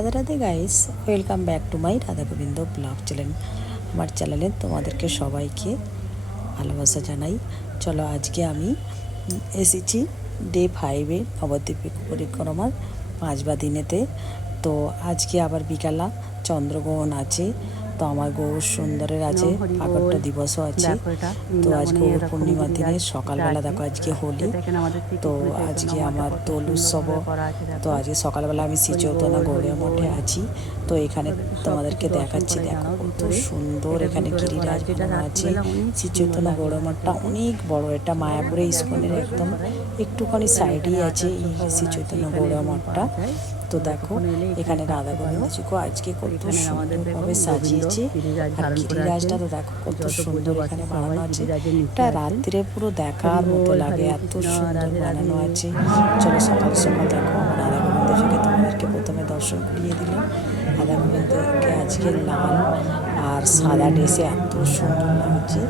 Radhe Radhe guys, welcome back to my Radha Gobinda blog channel. আমার চ্যানেলে তোমাদেরকে সবাইকে ভালোবাসা জানাই। চলো আজকে আমি এসেছি ডে 5-এ নবদ্বীপ পরিক্রমার 5 দিনেতে। তো আজকে আবার বিকালা চন্দ্রগ্রহণ আছে, তো আমার গৌর সুন্দরের আছে পাকট্য দিবসও আছে। তো আজ গৌর পূর্ণিমার দিনে সকালবেলা দেখো আজকে হোলি, তো আজকে আমার দোল উৎসবও। তো আজকে সকালবেলা আমি শ্রী চৈতন্য গৌড়ীয় মঠে আছি। তো এখানে তোমাদেরকে দেখাচ্ছি, দেখো কত সুন্দর এখানে গিরিরাজ বানানো আছে। শ্রী চৈতন্য গৌড়ীয় মঠটা অনেক বড়, এটা মায়াপুরে ইস্কনের একদম একটুখানি সাইডেই আছে এই শ্রী চৈতন্য গৌড়ীয় মঠটা। তো দেখো এখানে রাধা গোবিন্দজিকে আজকে কত সুন্দরভাবে সাজিয়েছে, আর গিরিরাজটা তো দেখো কত সুন্দর এখানে বানানো আছে। এটা রাত্রে পুরো দেখার মতো লাগে, এত সুন্দর বানানো আছে। চলো সকাল সকাল দেখো আমার রাধা গোবিন্দজিকে তোমাদেরকে প্রথমে দর্শন করিয়ে দিলাম। রাধা গোবিন্দকে আজকে লাল আর সাদা ড্রেসে এত সুন্দর লাগছে।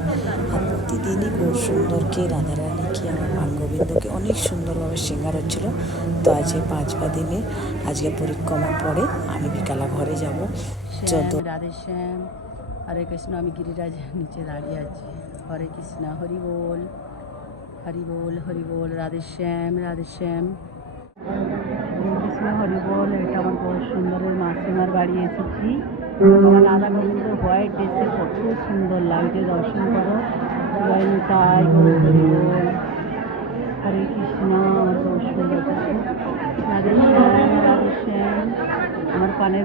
আর প্রতিদিনই খুব সুন্দরকে রাধারানীকে আমার মান গোবিন্দকে অনেক সুন্দরভাবে সিঙ্গার হচ্ছিল। তো আজকে 5 দিনে আজকে পরিক্রমা পরে আমি বিকালা ঘরে যাব। রাধে শ্যাম, হরে কৃষ্ণ। আমি গিরিরাজ নিচে দাঁড়িয়ে আছি। হরে কৃষ্ণ, হরি বল, হরি বল, হরি বল। রাধে শ্যাম, রাধে শ্যাম, হরে কৃষ্ণ, হরি বল। এটা আমার বহুত সুন্দরের মাসিমার বাড়ি এসেছি। আমার রাধা গোবিন্দ হোয়াইট ড্রেসে কত সুন্দর লাগছে, দর্শন করো। জয় নিতাই গৌর, হরি বল, হরে কৃষ্ণ। আমার বহুত সুন্দর রাধে শ্যাম, রাধে শ্যাম। আমার কানের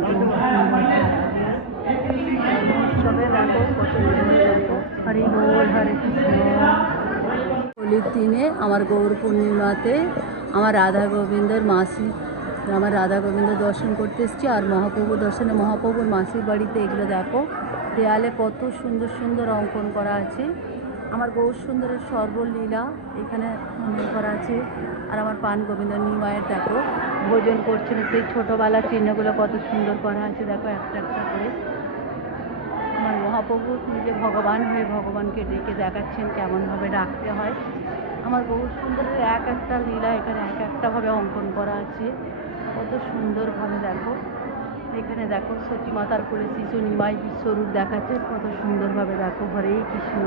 সবে দেখো কত সুন্দর, দেখো। হরি বল, হরে কৃষ্ণ। হোলির দিনে আমার গৌর পূর্ণিমাতে আমার রাধা গোবিন্দর মাসি, আমার রাধা গোবিন্দ দর্শন করতে এসেছি। আর মহাপ্রভু দর্শনে মহাপ্রভুর মাসির বাড়িতে এগুলো দেখো দেয়ালে কত সুন্দর সুন্দর অঙ্কন করা আছে। আমার গৌর সুন্দরের সর্বলীলা এখানে অঙ্কন করা আছে। আর আমার পান গোবিন্দ নিমায়ের দেখো ভোজন করছেন, সেই ছোটোবেলার চিহ্নগুলো কত সুন্দর করা আছে, দেখো একটা একটা করে। আমার মহাপ্রভু নিজে ভগবান হয়ে ভগবানকে ডেকে দেখাচ্ছেন কেমনভাবে ডাকতে হয়। আমার বহু সুন্দরের এক একটা লীলা এখানে এক একটাভাবে অঙ্কন করা আছে, কত সুন্দরভাবে দেখো। এখানে দেখো সতী মাতার কোলে শিশু নিমাই বিশ্বরূপ দেখাচ্ছে, কত সুন্দরভাবে দেখো। হরে কৃষ্ণ।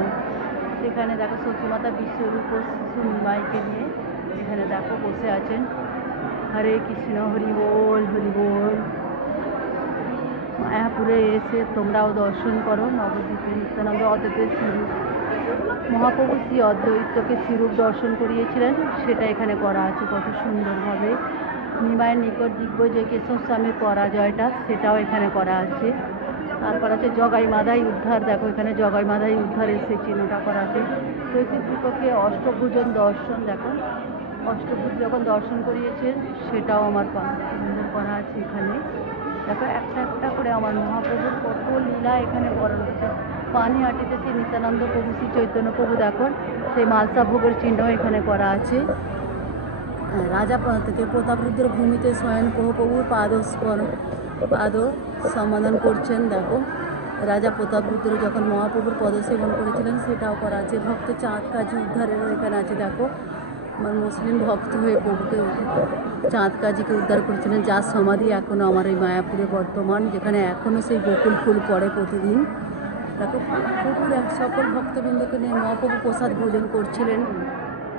সেখানে দেখো সতী মাতা বিশ্বরূপ ও শিশু নিমাইকে নিয়ে এখানে দেখো বসে আছেন। হরে কৃষ্ণ, হরি বল, হরি বল। মায়াপুরে এসে তোমরাও দর্শন করো নবদ্বীপে নিত্যানন্দ অদ্বৈতের স্বরূপ। মহাপ্রভু শ্রী অদ্বৈতকে শ্রীরূপ দর্শন করিয়েছিলেন, সেটা এখানে করা আছে কত সুন্দরভাবে। নিমায়ের নিকট দিগ্গজ যে কেশব স্বামীর পরাজয়টা, সেটাও এখানে করা আছে। তারপর আছে জগাই মাধাই উদ্ধার, দেখো এখানে জগাই মাধাই উদ্ধারের সেই চিহ্নটা করা আছে। চৈত্র দীপকে অষ্টভুজন দর্শন, দেখো অষ্টভুজ যখন দর্শন করিয়েছেন সেটাও আমার সুন্দর করা আছে এখানে। দেখো একটা একটা করে আমার মহাপ্রভুর কত লীলা এখানে করা রয়েছে। পানি আটিতে শ্রী নিত্যানন্দ প্রভু শ্রী চৈতন্য প্রভু দেখো সেই মালসা ভোগের চিহ্ন এখানে করা আছে। রাজা থেকে প্রতাপরুদ্রের ভূমিতে স্বয়ং প্রভুর পাদ সমাধান করছেন, দেখো রাজা প্রতাপরুদ্র যখন মহাপ্রভুর পদসেবন করেছিলেন সেটাও করা আছে। ভক্ত চাঁদ কাজী উদ্ধারেরও এখানে আছে, দেখো আমার মুসলিম ভক্ত হয়ে প্রভুকে চাঁদ কাজীকে উদ্ধার করেছিলেন, যার সমাধি এখনও আমার এই মায়াপুরে বর্তমান, যেখানে এখনও সেই বকুল ফুল পড়ে প্রতিদিন। দেখো প্রভুর সকল ভক্তবৃন্দকে নিয়ে মহাপ্রভু প্রসাদ ভোজন করছিলেন।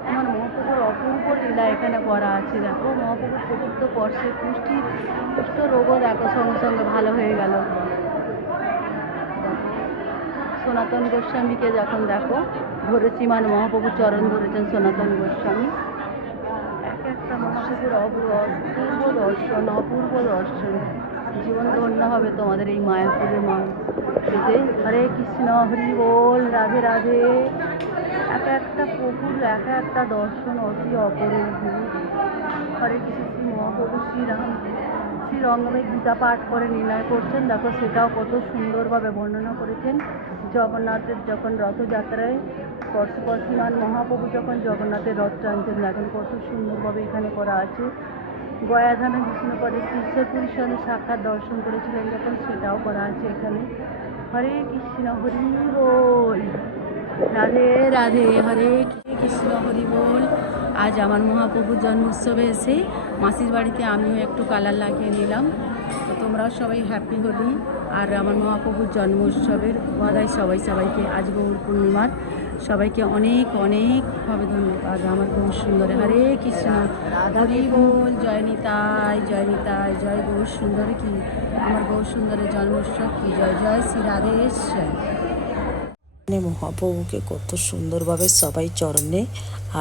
আমার মহাপ্রভুর অপূর্ব লীলা এখানে করা আছে, দেখো মহাপ্রভুর চতুর্থ বর্ষে কুষ্ঠ রোগও দেখো সঙ্গে সঙ্গে ভালো হয়ে গেল। সনাতন গোস্বামীকে যখন দেখো ধরেছিমান মহাপ্রভু চরণ ধরেছেন সনাতন গোস্বামী। এক একটা মহাপ্রভুর অপূর্ব দর্শন, অপূর্ব দর্শন। জীবন ধন্য হবে তোমাদের এই মায়াপুরের পেতে। হরে কৃষ্ণ, হরি বল, রাধে রাধে। এক একটা প্রভুর এক একটা দর্শন অতি অপূর্ব। হরে কৃষ্ণ। শ্রী মহাপ্রভু শ্রীরঙ্গমে গীতা পাঠ করে নির্ণয় করছেন, দেখো সেটাও কত সুন্দরভাবে বর্ণনা করেছেন। জগন্নাথের যখন রথযাত্রায় স্পর্শমান মহাপ্রভু যখন জগন্নাথের রথ টানছেন, দেখেন কত সুন্দরভাবে এখানে করা আছে। গয়াধামে বিষ্ণুপদে ঈশ্বরপুরীর সঙ্গে সাক্ষাৎ দর্শন করেছিলেন যখন, সেটাও করা আছে এখানে। হরে কৃষ্ণ, হরি বল, রাধে রাধে। হরে কৃষ্ণ, হরি বল। আজ আমার মহাপ্রভুর জন্মোৎসবে এসে মাসির বাড়িতে আমিও একটু কালার লাগিয়ে নিলাম, কত তোমরাও সবাই হ্যাপি হোলি আর আমার মহাপ্রভুর জন্ম উৎসবের বাধাই সবাইকে আজ গৌর পূর্ণিমার সবাইকে অনেক অনেকভাবে ধন্যবাদ। আমার গৌর সুন্দরে হরে কৃষ্ণ হরি বল, জয় নিতাই জয় গৌর সুন্দর কি, আমার গৌর সুন্দরের জন্ম উৎসব কি, জয় জয় শ্রী রাধেশ্বর। মহাপ্রভুকে কত সুন্দরভাবে সবাই চরণে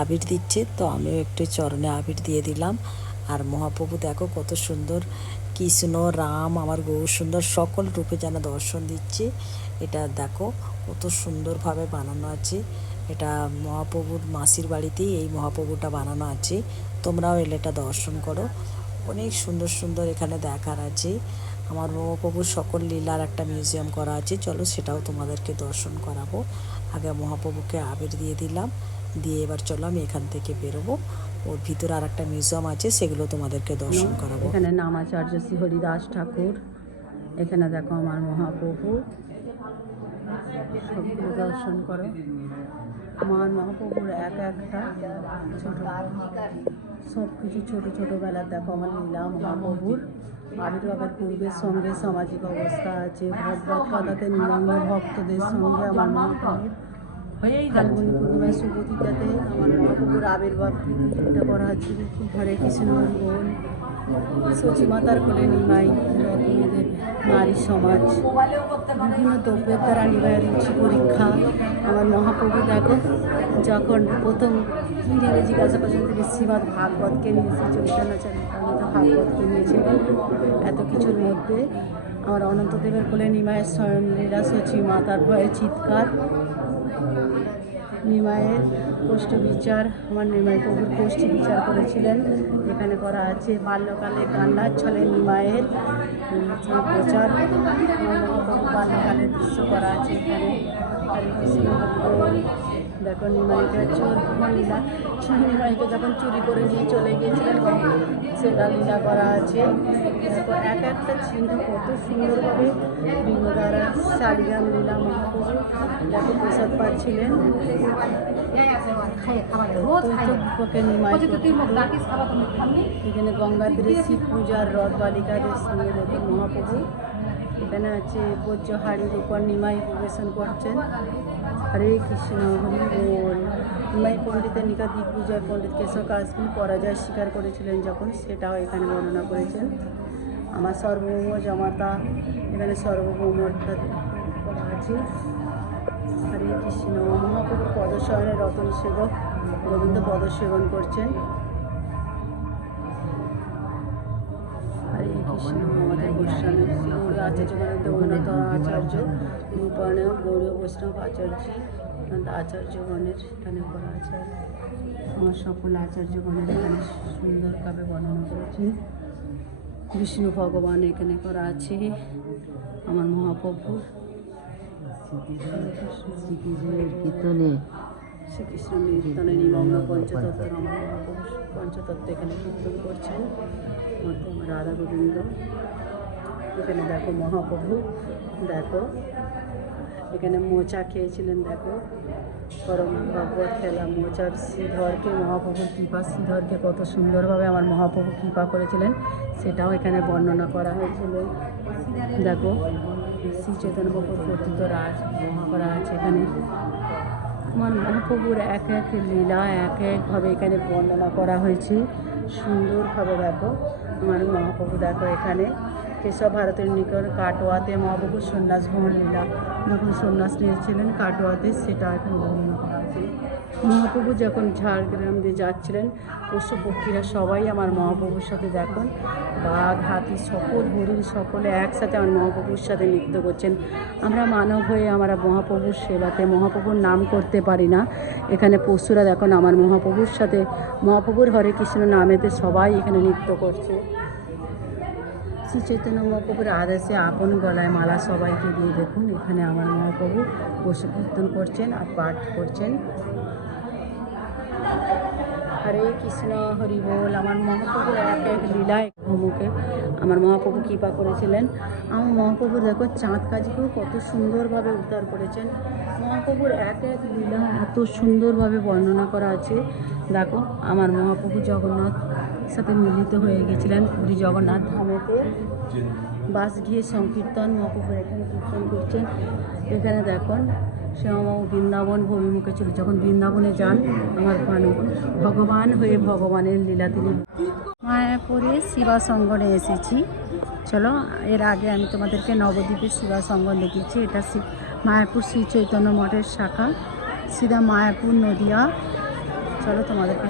আবির দিচ্ছে, তো আমিও একটু চরণে আবির দিয়ে দিলাম। আর মহাপ্রভু দেখো কত সুন্দর কৃষ্ণ রাম আমার গৌর সুন্দর সকল রূপে যেন দর্শন দিচ্ছে। এটা দেখো কত সুন্দরভাবে বানানো আছে। এটা মহাপ্রভুর মাসির বাড়িতেই এই মহাপ্রভুটা বানানো আছে। তোমরাও এলে এটা দর্শন করো, অনেক সুন্দর সুন্দর এখানে দেখার আছে। আমার মহাপ্রভুর সকল লীলার একটা মিউজিয়াম করা আছে, চলো সেটাও তোমাদেরকে দর্শন করাবো। আগে মহাপ্রভুকে আবির দিয়ে দিলাম, দিয়ে এবার চলো আমি এখান থেকে বেরোবো। ওর ভিতরে আর একটা মিউজিয়াম আছে, সেগুলো তোমাদেরকে দর্শন করাবো। এখানে নামাচার্য শ্রী হরিদাস ঠাকুর, এখানে দেখো আমার মহাপ্রভু, সবগুলো দর্শন করো। আমার মহাপ্রভুর একটা ছোট সব কিছু ছোটোবেলার দেখো আমার লীলা মহাপ্রভুর আবির্ভাবের পূর্বের সঙ্গে সামাজিক অবস্থা আছে, ভগবত কথাতে নিমগ্ন ভক্তদের সঙ্গে আমার মহাপ্রভুর ফাল্গুনী পূর্ণিমার শুভতিকাতে আমার মহাপ্রভুর আবির্ভাব এটা করা হচ্ছে। হরে কৃষ্ণ বল, সচি মাতার কোলে নিমাই রত্নদেব নারী সমাজ, বিভিন্ন দ্রব্যের দ্বারা নিমায়ের রুচি পরীক্ষা। আমার মহাপ্রভু দেখো যখন প্রথম নেমে জিজ্ঞাসা করছেন তিনি শ্রীমৎ ভাগবতকে নিয়ে, শ্রী চৈতন্যাচার্য ভাগবতকে নিয়েছিলেন। এত কিছুর মধ্যে আমার অনন্তদেবের কোলে নিমায়ের স্বয়ং লীলা, সচি মাতার ভয়ে চিৎকার, নিমায়ের কোষ্ঠ বিচার, আমার নিমাই প্রভুর কোষ্ঠী বিচার করেছিলেন এখানে করা আছে। বাল্যকালে কান্নার ছলে নিমায়ের প্রচার, আমার মহাপ্রভু বাল্যকালের দৃশ্য করা আছে এখানে। হরে কৃষ্ণ বল, দেখো নিমাইকে চোর লীলা, নিমাইকে যখন চুরি করে নিয়ে চলে গিয়েছিলেন সেটা লীলা করা আছে। দেখো একটা চিহ্ন কত সুন্দরভাবে বিভিন্ন দ্বারা শালিগ্রাম লীলা মহাপ্রভু দেখো প্রসাদ পাচ্ছিলেন। এখানে গঙ্গা তীরে শিব পূজার রথ বালিকাদের সঙ্গে দেখুন মহাপ্রভু। এখানে আছে বজ্রহাড়ির উপর নিমাই পরিবেশন করছেন। হরে কৃষ্ণ হরি বল। নিমাই পণ্ডিতের নিকট দিগ্বিজয় পণ্ডিত কেশব কাশ্মীর পরাজয় স্বীকার করেছিলেন যখন, সেটাও এখানে বর্ণনা করেছেন। আমার সর্বভৌম জমাতা, এখানে সর্বভৌমতা করা আছে। হরে কৃষ্ণ। মহাপ্রভু পদশয়নে রতন সেবক গোবিন্দ পদসেবন করছেন। হরে কৃষ্ণ। আমাদের গোস্বামী গৌর আচার্যগণ দেবনাথ আচার্য রূপায়ণ গৌরী বৈষ্ণব আচার্যগণের এখানে করা আছে। আমার সকল আচার্যগণের এখানে সুন্দরভাবে বর্ণনা করেছি। বিষ্ণু ভগবান এখানে করা আছে আমার মহাপ্রভুর। কীর্তনে শ্রীকৃষ্ণ কীর্তনে নিমগ্ন পঞ্চতত্ত্ব, আমার মহাপ্রভু পঞ্চতত্ত্ব এখানে কীর্তন করছেন। মধ্যে আমার রাধা গোবিন্দ, এখানে দেখো মহাপ্রভু, দেখো এখানে মোচা খেয়েছিলেন, দেখো পরম ভগবত খেলা মোচার শ্রীধরকে, মহাপ্রভুর কৃপা শ্রীধরকে কত সুন্দরভাবে আমার মহাপ্রভু কৃপা করেছিলেন সেটাও এখানে বর্ণনা করা হয়েছিল। দেখো শ্রী চৈতন্য প্রভুর কর্তৃত্ব রাজ করা আছে এখানে। আমার মহাপ্রভুর এক লীলা একভাবে এখানে বর্ণনা করা হয়েছে সুন্দরভাবে। দেখো আমার মহাপ্রভু, দেখো এখানে কেশব ভারতের নিকট কাটোয়াতে মহাপ্রভুর সন্ন্যাস ভ্রমণ লীলা, যখন সন্ন্যাস নিয়েছিলেন কাটোয়াতে, সেটা এখন বর্ণনা করা আছে। মহাপ্রভু যখন ঝাড়গ্রাম দিয়ে যাচ্ছিলেন, পশু পক্ষীরা সবাই আমার মহাপ্রভুর সাথে দেখুন, বাঘ হাতি সকল হরিণ সকলে একসাথে আমার মহাপ্রভুর সাথে নৃত্য করছেন। আমরা মানব হয়ে আমরা মহাপ্রভুর সেবাতে মহাপ্রভুর নাম করতে পারি না, এখানে পশুরা দেখুন আমার মহাপ্রভুর সাথে মহাপ্রভুর হরে কৃষ্ণ নামেতে সবাই এখানে নৃত্য করছে। শ্রী চৈতন্য মহাপ্রভুর আদেশে আপন গলায় মালা সবাইকে দিয়ে দেখুন এখানে আমার মহাপ্রভু বসে কীর্তন করছেন আর পাঠ করছেন। হরে কৃষ্ণ হরি বল। আমার মহাপ্রভুর এক লীলা ভূমুকে আমার মহাপ্রভু কৃপা করেছিলেন। আমার মহাপ্রভু দেখো চাঁদ কাজকেও কত সুন্দরভাবে উদ্ধার করেছেন। মহাপ্রভুর এক লীলা এত সুন্দরভাবে বর্ণনা করা আছে। দেখো আমার মহাপ্রভু জগন্নাথ সাথে মিলিত হয়ে গেছিলেন পুরী জগন্নাথ ধামেতে। বাস গিয়ে সংকীর্তন মহাপ্রভু এখানে কীর্তন করছেন। এখানে দেখুন শ্যামাবাবু বৃন্দাবন অভিমুখে ছিল, যখন বৃন্দাবনে যান আমার ভগবান হয়ে ভগবানের লীলা তিনি। মায়াপুরে শিবা সঙ্গনে এসেছি। চলো, এর আগে আমি তোমাদেরকে নবদ্বীপের শিবা সঙ্গন দেখিয়েছি। এটা মায়াপুর শ্রী চৈতন্য মঠের শাখা, সিধা মায়াপুর নদিয়া। চলো তোমাদেরকে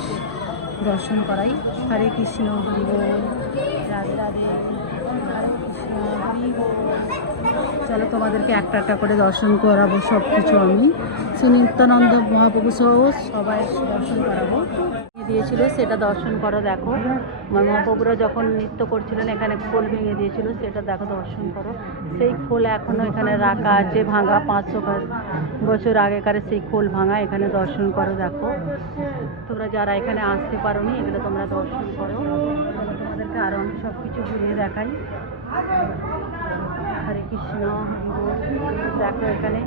দর্শন করাই। হরে কৃষ্ণ, হরি বল, রাধে রাধে, হরে কৃষ্ণ, হরি বল। চলো তোমাদেরকে একটা একটা করে দর্শন করাবো, সব কিছু আমি শ্রী নিত্যানন্দ মহাপ্রভু সহ সবাই দর্শন করাবো। দিয়েছিল সেটা দর্শন করো, দেখো আমার মহাপ্রভুরা যখন নৃত্য করছিলেন এখানে খোল ভেঙে দিয়েছিল, সেটা দেখো দর্শন করো। সেই খোল এখনও এখানে রাখা আছে, ভাঙা 500 বছর আগেকার সেই খোল ভাঙা, এখানে দর্শন করো। দেখো তোমরা যারা এখানে আসতে পারো নি, এগুলো তোমরা দর্শন করো। তোমাদেরকে আরও আমি সব কিছু ঘুরিয়ে দেখাই। হরে কৃষ্ণ, হরি বল। দেখো এখানে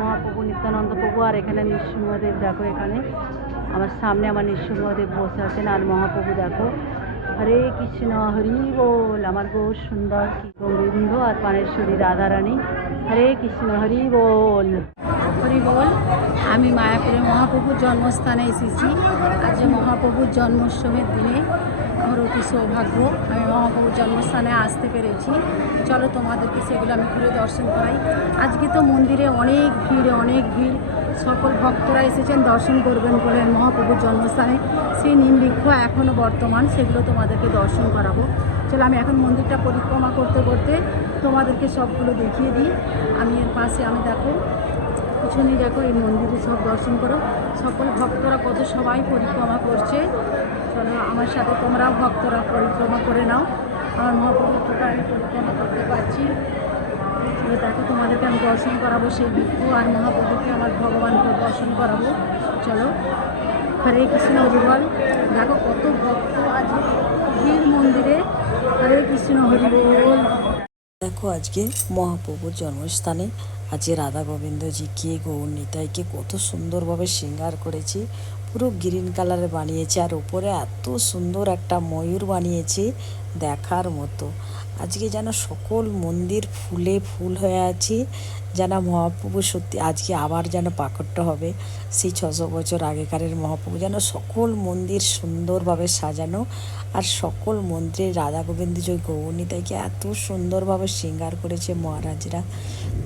মহাপ্রভু নিত্যানন্দ প্রভু, আর এখানে নৃসিংহদেব। দেখো এখানে আমার সামনে আমার নৃসিংহদেব বসে আছেন, আর মহাপ্রভু দেখো। হরে কৃষ্ণ, হরি বল। আমার গৌর সুন্দর কি গোবিন্দ আর পানেশ্বরী রাধারানী। হরে কৃষ্ণ, হরি বল, হরি বল। আমি মায়াপুরে মহাপ্রভুর জন্মস্থানে এসেছি। আজ মহাপ্রভুর জন্মোৎসবের দিনে আমার অতি সৌভাগ্য, আমি মহাপ্রভুর জন্মস্থানে আসতে পেরেছি। চলো তোমাদেরকে সেগুলো আমি ঘুরে দর্শন করাই। আজকে তো মন্দিরে অনেক ভিড়, সকল ভক্তরা এসেছেন দর্শন করবেন বলে মহাপ্রভুর জন্মস্থানে। সেই নিম্বৃক্ষ এখনও বর্তমান, সেগুলো তোমাদেরকে দর্শন করাবো। চলো আমি এখন মন্দিরটা পরিক্রমা করতে করতে তোমাদেরকে সবগুলো দেখিয়ে দিই। আমি এর পাশে আমি দেখো পিছনে দেখো এই মন্দিরে সব দর্শন করো। সকল ভক্তরা কত সবাই পরিক্রমা করছে। চলো আমার সাথে তোমরাও ভক্তরা পরিক্রমা করে নাও। আমার মহাপ্রভুর কৃপায় আমি পরিক্রমা করতে পারছি। দেখো তোমাদেরকে আমি দর্শন করাবো সেই বৃক্ষ, আর মহাপ্রভুকে আমার ভগবানকে দর্শন করাবো। চলো, হরে কৃষ্ণ, হরি বল। দেখো কত ভক্ত আজ ভিড় মন্দিরে। হরে কৃষ্ণ, হরি বল। দেখো আজকে মহাপ্রভুর জন্মস্থানে আজকে রাধা গোবিন্দজিকে গৌর নিতাইকে কত সুন্দরভাবে শৃঙ্গার করেছি। পুরো গ্রিন কালারে বানিয়েছে, আর উপরে এত সুন্দর একটা ময়ূর বানিয়েছে দেখার মতো। আজকে যেন সকল মন্দির ফুলে ফুল হয়ে আছে, যেন মহাপ্রভু সত্যি আজকে আবার যেন প্রাকট্য হবে সেই 600 বছর আগেকারের মহাপ্রভু। যেন সকল মন্দির সুন্দরভাবে সাজানো, আর সকল মন্দিরে রাধা গোবিন্দ জয় গৌরনিতাইকে এত সুন্দরভাবে শৃঙ্গার করেছে মহারাজরা,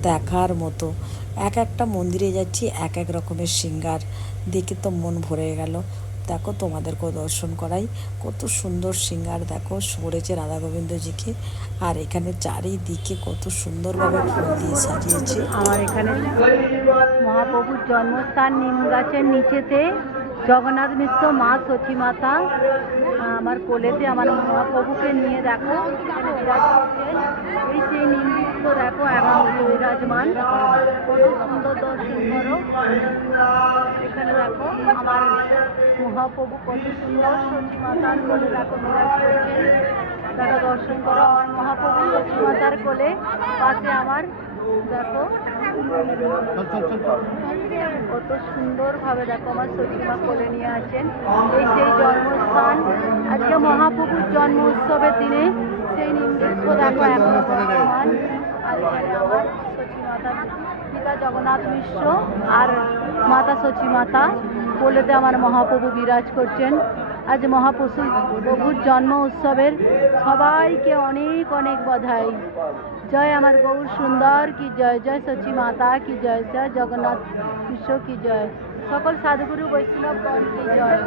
দেখার মতো। এক একটা মন্দিরে যাচ্ছি এক এক রকমের শৃঙ্গার, দেখে তো মন ভরে গেল। দেখো তোমাদেরকেও দর্শন করাই, কত সুন্দর শৃঙ্গার দেখো করেছে রাধা গোবিন্দজিকে। আর এখানে চারিদিকে কত সুন্দরভাবে ফুল দিয়ে সাজিয়েছে। আমার এখানে মহাপ্রভুর জন্মস্থান নিম গাছের নিচেতে জগন্নাথ মিশ্র, মা সচী মাতা আমার কোলেতে আমার মহাপ্রভুকে নিয়ে দেখো এখানে বিরাজ করছেন। এই সেই নিম্বৃক্ষ দেখো এখন বিরাজমান, কত সুন্দর দর্শন করো। এখানে দেখো আমার মহাপ্রভু কত সুন্দর সচী মাতার কোলে দেখো বিরাজ করছেন। দেখো দর্শন করো আমার মহাপ্রভু সচী মাতার কোলে, পাশে আমার দেখো কত সুন্দরভাবে দেখো আমার সচিমা কোলে নিয়ে আছেন। এই সেই জন্মস্থান, আজকে মহাপ্রভুর জন্ম উৎসবের দিনে সেই নিম্বৃক্ষ দেখো এখন বর্তমান। আর এখানে আমার সচিমাতা পিতা জগন্নাথ মিশ্র আর মাতা সচিমাতা কোলেতে আমার মহাপ্রভু বিরাজ করছেন। আজ মহাপ্রভুর জন্ম উৎসবের সবাইকে অনেক অনেক বধাই। জয় আমার গৌর সুন্দর কি জয়, জয় সচী মাতা কি জয়, জয় জগন্নাথ বিশ্ব কি জয়, সকল সাধুগুরু বৈষ্ণবগণ কি জয়,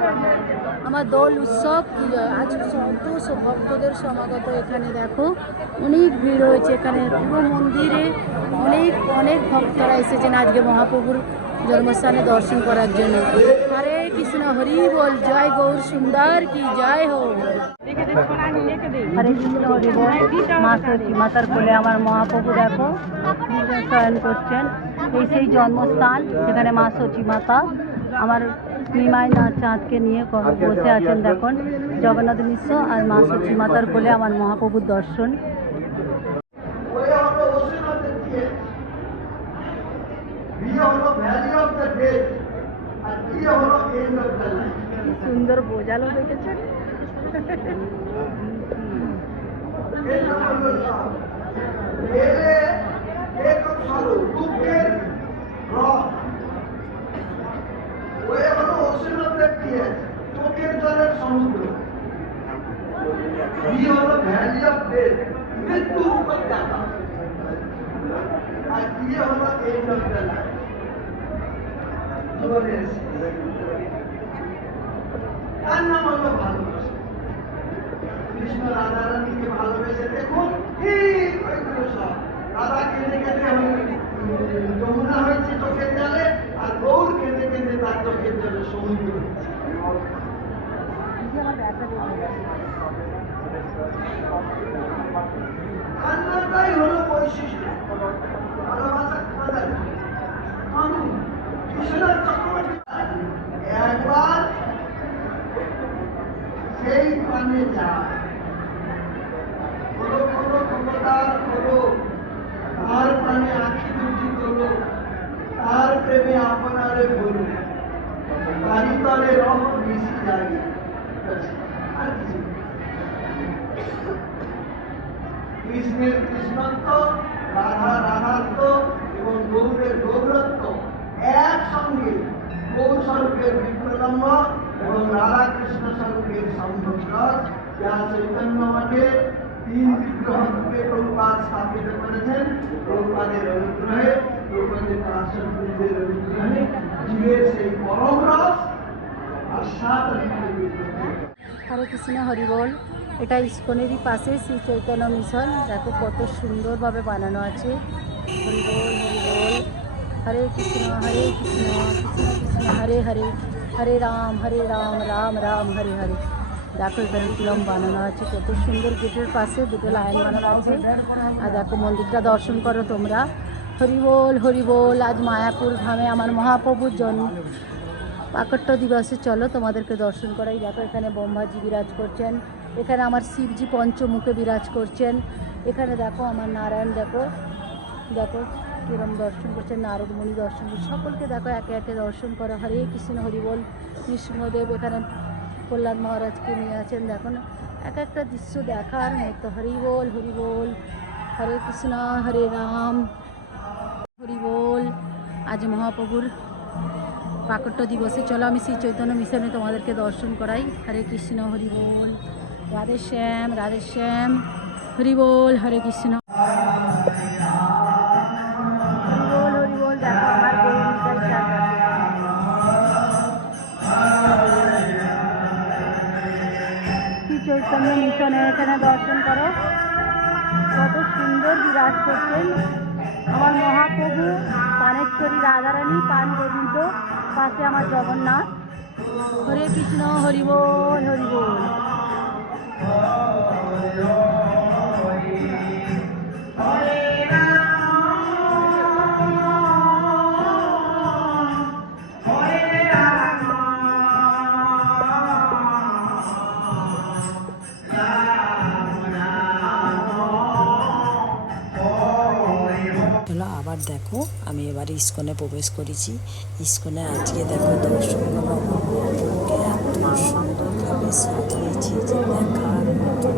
আমার দোল উৎসব কি জয়। আজ সব ভক্তদের সমাগত, এখানে দেখো অনেক ভিড় হয়েছে। এখানে পুরো মন্দিরে অনেক অনেক ভক্তরা এসেছেন আজকে মহাপ্রভুর জন্মস্থানে দর্শন করার জন্য। হরে কৃষ্ণ, হরি বল। জয় গৌর সুন্দর কি জয় হো। হরে কৃষ্ণ, হরি বল। মা সচী মাতার কোলে আমার মহাপ্রভু দেখো শয়ন করছেন। এই সেই জন্মস্থান যেখানে মা সচী মাতা আমার নিমাই না চাঁদকে নিয়ে বসে আছেন। দেখুন জগন্নাথ মিশ্র আর মা সচী মাতার কোলে আমার মহাপ্রভুর দর্শন। সুন্দর বোঝালো দেখেছেন। এটা হলো লাভ। এলে একক স্বরূপ দুঃখের রথ, ওই হলো ওশান অফ দ্য টিয়ার্স, চোখের জলের সমুদ্র। বি হলো ভ্যালি অফ ডেথ, মৃত্যুর উপর দেখা। আর ই হলো এন্ড অফ দ্য লাইফ, জীবনের শেষ। তার নাম হলো ভালোবাসা। কৃষ্ণ রাধা রানীকে ভালোবেসে দেখুন ঠিক ওইগুলো সব। রাধা কেঁদে কেঁদে যমুনা হয়েছে চোখের জলে, আর গৌর কেঁদে কেঁদে তার চোখের জলে সমুদ্র হয়েছে। কান্নাটাই হলো বৈশিষ্ট্য, ভালোবাসা কাঁদা। আমি কৃষ্ণের চক্রবর্তী একবার সেই পানে যায়, খোলো খোলো খোলোদার খোলো, তার পানে আঁখি দুটি তোলো, তার প্রেমে আপনারে বলো, তারি তলে রহ মিশি যাই। আর কিছু না। কৃষ্ণের কৃষ্ণত্ব, রাধা রাধাত্ব এবং গৌরের গৌরত্ব একসঙ্গে গৌর স্বরূপের বিপ্রলম্ব এবং রাধা কৃষ্ণ স্বরূপের সম্ভব, যা চৈতন্য মঠে 3 বিগ্রহকে প্রভুপাদ স্থাপিত করেছেন। প্রভুপাদের অনুগ্রহে, প্রভুপাদের পার্শ্বদের অনুগ্রহে জীবের সেই পরম রস আর সাত হরে কৃষ্ণ হরি বল। এটা ইস্কনেরই পাশে শ্রী চৈতন্য মিশন। দেখো কত সুন্দরভাবে বানানো আছে। হরি বল হরি বল। হরে কৃষ্ণ কৃষ্ণ কৃষ্ণ হরে হরে, হরে রাম রাম রাম হরে হরে। দেখো এখানে কিরম বানানো আছে, কত সুন্দর। গেটের পাশে দুটো লাইন বানানো আছে। আর দেখো মন্দিরটা দর্শন করো তোমরা। হরি বল। আজ মায়াপুর ধামে আমার মহাপ্রভুর জন্ম প্রাকট্য দিবসে চলো তোমাদেরকে দর্শন করাই। দেখো এখানে ব্রহ্মাজি বিরাজ করছেন, এখানে আমার শিবজি পঞ্চমুখে বিরাজ করছেন, এখানে দেখো আমার নারায়ণ, দেখো দেখো কিরম দর্শন করছেন, নারদমণি দর্শন করছে। সকলকে দেখো একে একে দর্শন করো। হরে কৃষ্ণ হরি বল। নৃসিংহদেব এখানে কল্যাণ মহারাজকে নিয়ে আছেন। দেখো না এক একটা দৃশ্য দেখার মতো। হরি বল হরি বল। হরে কৃষ্ণ হরে রাম হরি বল। আজ মহাপ্রভুর প্রাকট্য দিবসে চলো আমি শ্রী চৈতন্য মিশনে তোমাদেরকে দর্শন করাই। হরে কৃষ্ণ হরি বল। রাধে শ্যাম হরি বল। হরে কৃষ্ণ হরি বল। দেখো আমার গৌরীটাই শ্রী চৈতন্য মিশনে এখানে দর্শন করো, কত সুন্দর বিরাজ করছেন আমার মহাপ্রভু। পানেশ্বরী রাধারানী, পান গোবিন্দ, পাশে আমার জগন্নাথ। হরে কৃষ্ণ হরি বল হরি বল। চলো আবার দেখো আমি এবার ইস্কনে প্রবেশ করেছি। ইস্কনে আজকে দেখো দর্শন করো আমার মহাপ্রভুকে এত সুন্দরভাবে সাজিয়েছে যে দেখার মতো।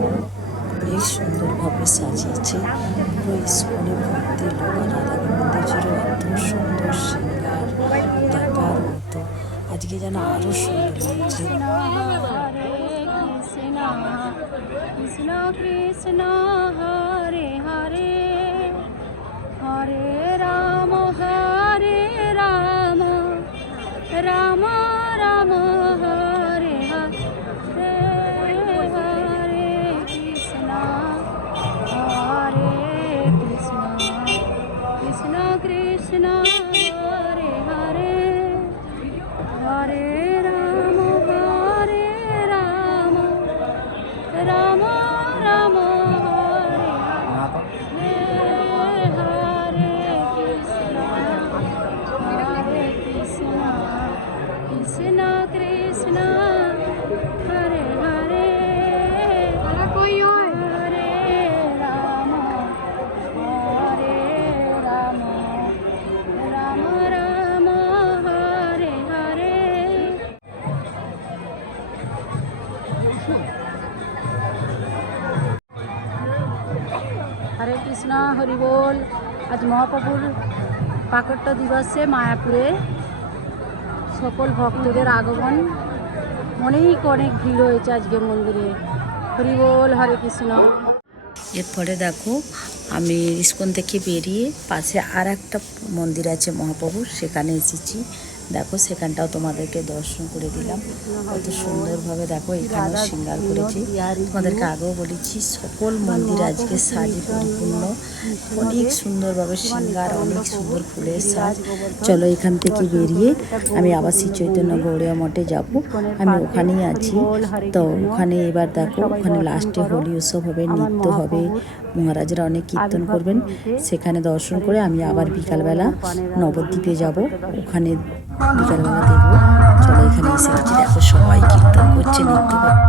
অনেক সুন্দরভাবে সাজিয়েছে, পুরো ইস্কনে ভর্তি লোক। রাধা গোবিন্দ ছিল এত সুন্দর সিঙ্গার, দেখার মতো। আজকে যেন আরো সুন্দর লাগছে। কৃষ্ণ কৃষ্ণ হরে হরে, হরে রাম রাম রাম হরে হরে, হরে কৃষ্ণ কৃষ্ণ কৃষ্ণ হরে হরে, হরে রাম রাম রাম হরে হরে। হরি বল। আজ মহাপ্রভুর প্রাকট্য দিবসে মায়াপুরে সকল ভক্তদের আগমন, অনেক অনেক ভিড় হয়েছে আজকে মন্দিরে। হরি বল, হরে কৃষ্ণ। এরপরে দেখো আমি ইস্কন থেকে বেরিয়ে পাশে আর একটা মন্দির আছে মহাপ্রভুর, সেখানে এসেছি। দেখো সেখানটাও তোমাদেরকে দর্শন করে দিলাম। কত সুন্দরভাবে দেখো এখানেও শৃঙ্গার করেছি। তোমাদেরকে আগেও বলেছি সকল মন্দির আজকে সাজে পরিপূর্ণ, অনেক সুন্দরভাবে শৃঙ্গার, অনেক সুন্দর ফুলের সাজ। চলো এখান থেকে বেরিয়ে আমি আবার শ্রী চৈতন্য গৌড়িয়া মঠে যাব। আমি ওখানেই আছি। তো ওখানে এবার দেখো ওখানে লাস্টে হোলি উৎসব হবে, নৃত্য হবে, মহারাজরা অনেক কীর্তন করবেন। সেখানে দর্শন করে আমি আবার বিকালবেলা নবদ্বীপে যাব, ওখানে বিকালবেলা দেখবো। চলো এখানে এসে গেছি, দেখো সবাই কীর্তন করছে, নৃত্য করছে।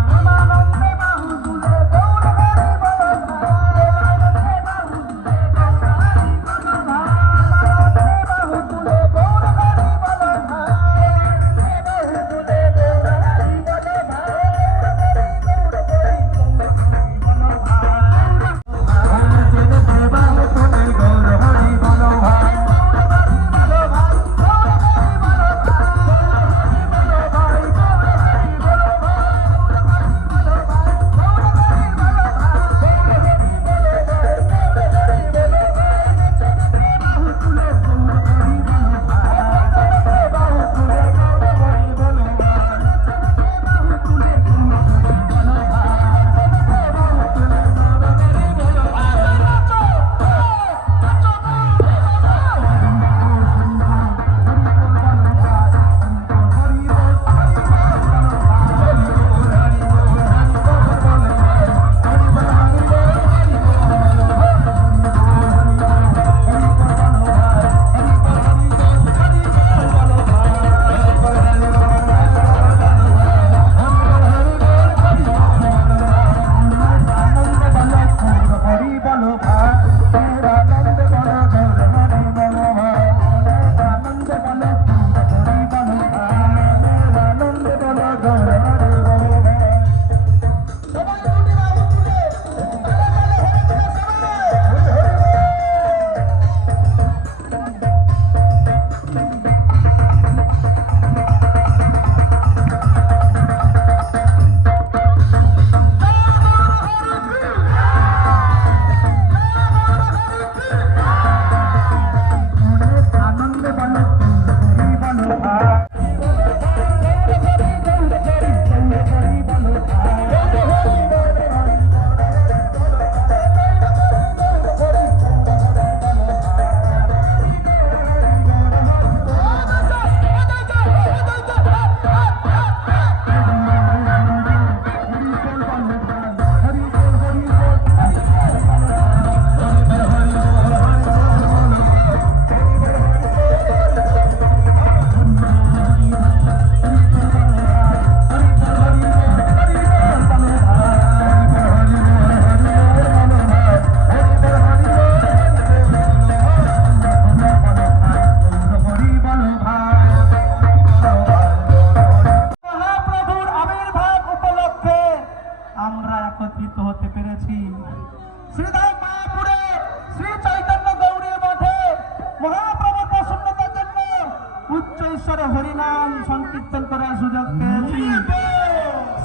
হরিনাম সংকীর্তন করার সুযোগ পেয়েছি।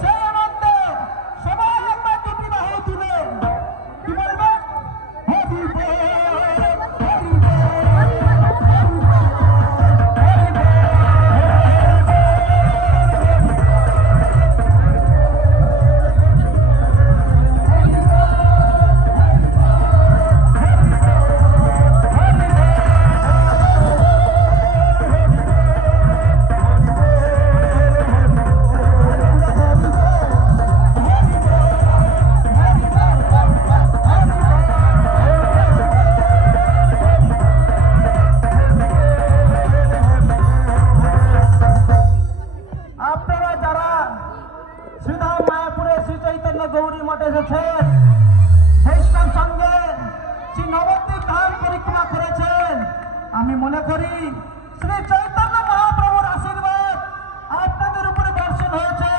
সেই আনন্দে সবাই আমরা দুটি বাহু তুলে কি বলবে? হরি বল, হরি বল, হরি বল, হরি বল। গৌরী মঠে এসেছেন, বৈষ্ণব সঙ্গে শ্রী নবদ্বীপ ধাম পরিক্রমা করেছেন, আমি মনে করি শ্রী চৈতন্য মহাপ্রভুর আশীর্বাদ আপনাদের উপরে বর্ষণ হয়েছে।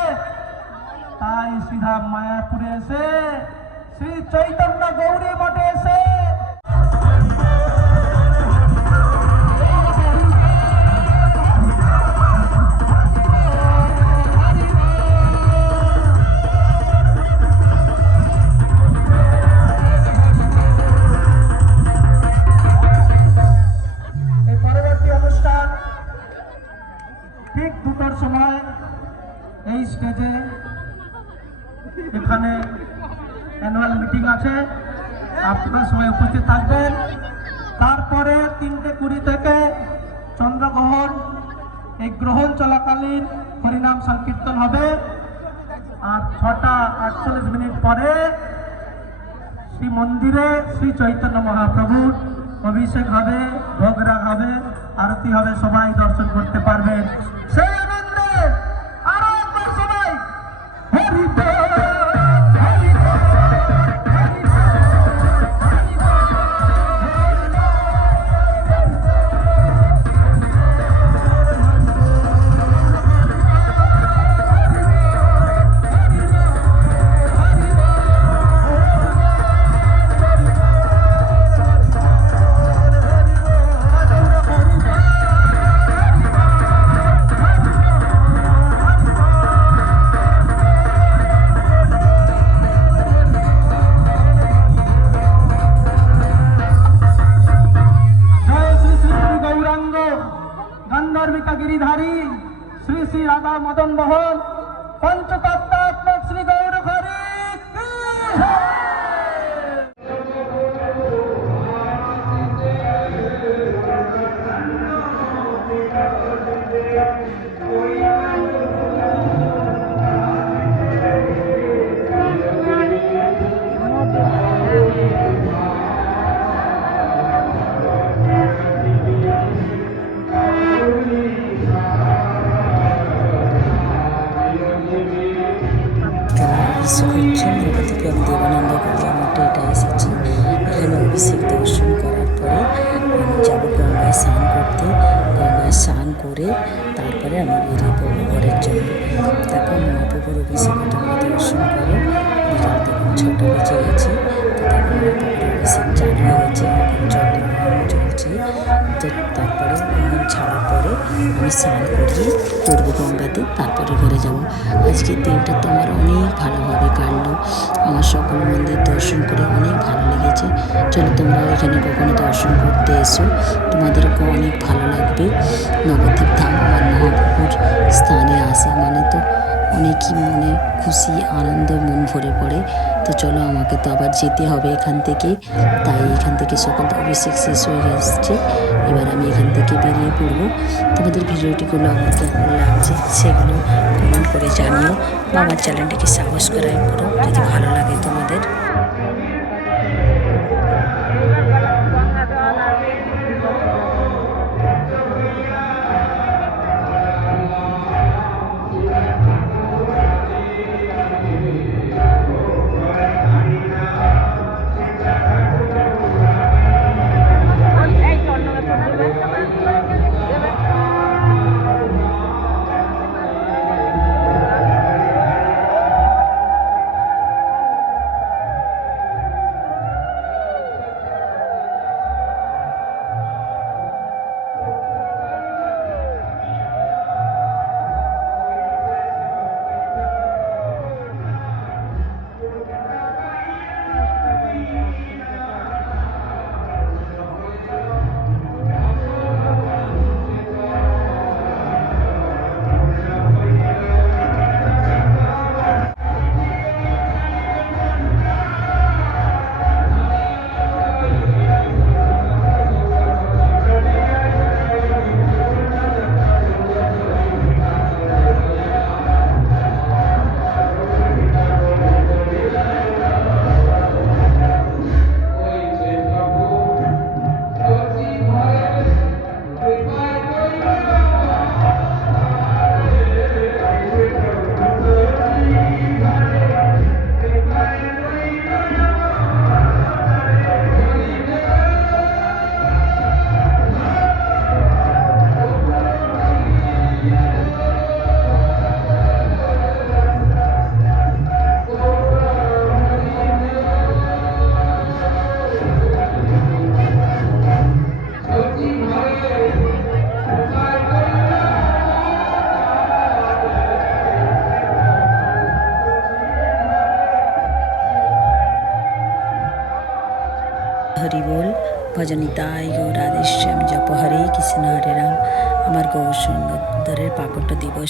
তাই শ্রীধাম মায়াপুরে এসে শ্রী চৈতন্য গৌরী মঠে এসে এখানে অ্যানুয়াল মিটিং আছে, আপনারা সবাই উপস্থিত থাকবেন। তারপরে 3:20 থেকে চন্দ্রগ্রহণ, এই গ্রহণ চলাকালীন হরিনাম সংকীর্তন হবে। আর 6:48 পরে শ্রী মন্দিরে শ্রী চৈতন্য মহাপ্রভুর অভিষেক হবে, ভোগ রাগ হবে, আরতি হবে, সবাই দর্শন করতে পারবেন। সেই আনন্দে আরো একবার সবাই হরি বল, হরি বল, হরি বল, হরি বল। গান্ধার্বিকা গিরিধারী শ্রী শ্রী রাধা মদন মোহন পঞ্চতত্ত্বাত্মক শ্রী গৌর হরি কি জয়। অভিষেক হচ্ছে নবদ্বীপে। আমি দেবানন্দ গঙ্গা মঠে এটা এসেছি। এখানে অভিষেক দর্শন করার পরে আমি যাবো গঙ্গায় স্নান করতে। গঙ্গায় স্নান করে তারপরে আমি বেরিয়ে পড়বো ঘরের জন্য। তারপর মহাপ্রভুর অভিষেক তোমরা দর্শন করো। বিকাল তখন 6টা বেজে গেছে। তো তখন মহাপ্রভুর অভিষেক চালু হয়ে গেছে, এখন চন্দ্রগ্রহণ চলছে। তো তারপরে ছাড়ার পরে আমি স্নান করিয়ে পড়বো গঙ্গাতে, তারপরে ঘরে যাব। আজকের দিনটা তো আমার অনেক ভালোভাবে কাটলো। আমার সকল মন্দির দর্শন করে অনেক ভালো লেগেছে। চলো তোমরাও এখানে কখনো দর্শন করতে এসো, তোমাদেরকেও অনেক ভালো লাগবে। নবদ্বীপ ধাম আমার মহাপ্রভুর স্থানে আসা মানে তো অনেকই মনে খুশি, আনন্দ, মন ভরে পড়ে। তো চলো, আমাকে তো আবার যেতে হবে এখান থেকে। তাই এখান থেকে সকাল অভিষেক শেষ হয়ে গেছে, এবার আমি এখান থেকে বেরিয়ে পড়বো। তোমাদের ভিডিওটিগুলো আমার কেমন লাগছে সেগুলো কমেন্ট করে জানিও, বা আমার চ্যানেলটিকে সাবস্ক্রাইব করো যদি ভালো লাগে তোমাদের। হরি বল, ভজনিতাই গৌরাধেশ্যাম, জপ হরে কৃষ্ণ হরে রাম। আমার গৌর সুন্দরের প্রাকট্য দিবস